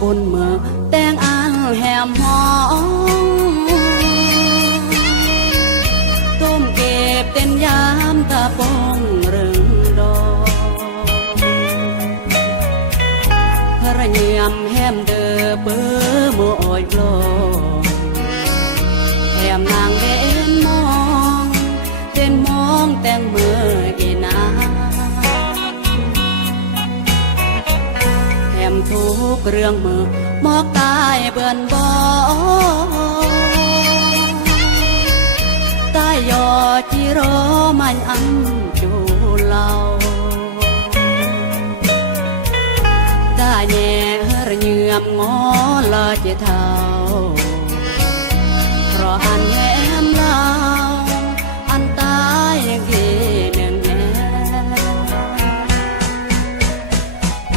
บนเมื่อแต่งอันแหมหอมต้มเก็บเต้นยามตาปงเริงดอกพระเยี่ยมแหมเดอเปื้อโมอ่อยกลองแหมนางเด่นมองเต้นมองแต่งเมื่ออีนาแหมทุกเรื่องมือมอกตายเบื่อนบ่ตายยอจีรอมันอันจูเล่าได้แย่ระเยื่อมงอละเจเท่าเพราะอันแย้มเล่าอันตายยังเกเนื่องแย่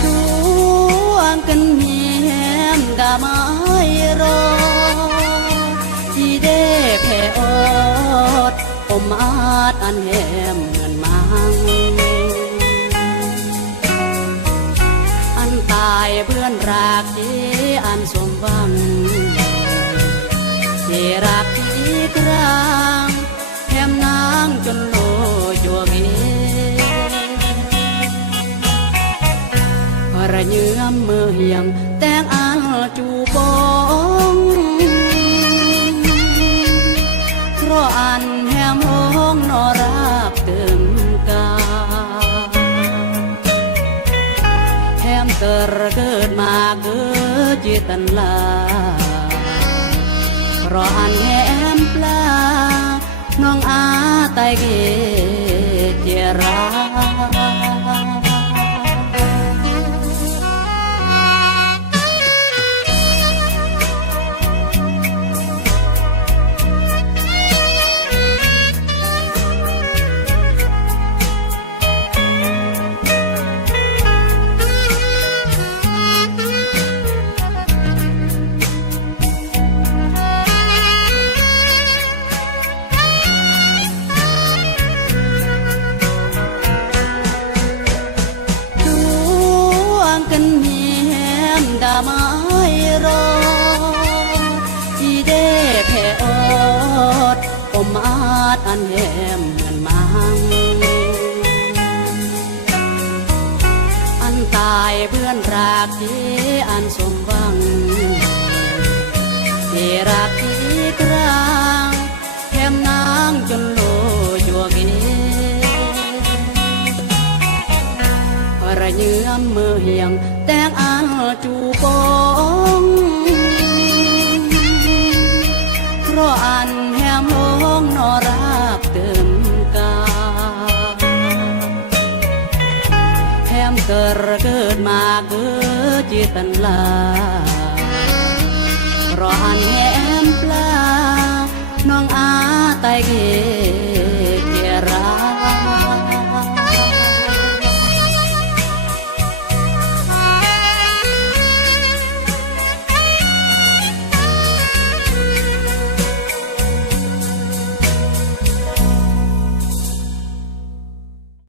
ดูอันกันเหียมดาไม้รอที่ได้แผ่อดอมอาดอันแหมเงินมังอันตายเพื่อนรักที่อันสมหวังที่รักที่กลางแถมนางจนโลจวกเอพระเยื่อมมือเหี่ยมแต่งอันจูบงเพราะอันแหมห้องนอรักเติมกาแหมเกิดมาเกิดจิตันลาเพราะอันแหมปลาน้องอาไตเกเจรากันเหียมดาไม้รอที่ได้แผ่อดอมอาดอันแหมเหมือนมังอันตายเพื่อนรักที่อันสมหวังที่รักที่กลางแถมนางจนโลจวกเอระเยื่อมมือเหี่ยงแต่งอันจูปงเพราะอันแหมห้องนอรักเติมกาแหมเกิดมาเกิดจิตันลาเพราะอันแหมปลาน้องอาไตเกเจรา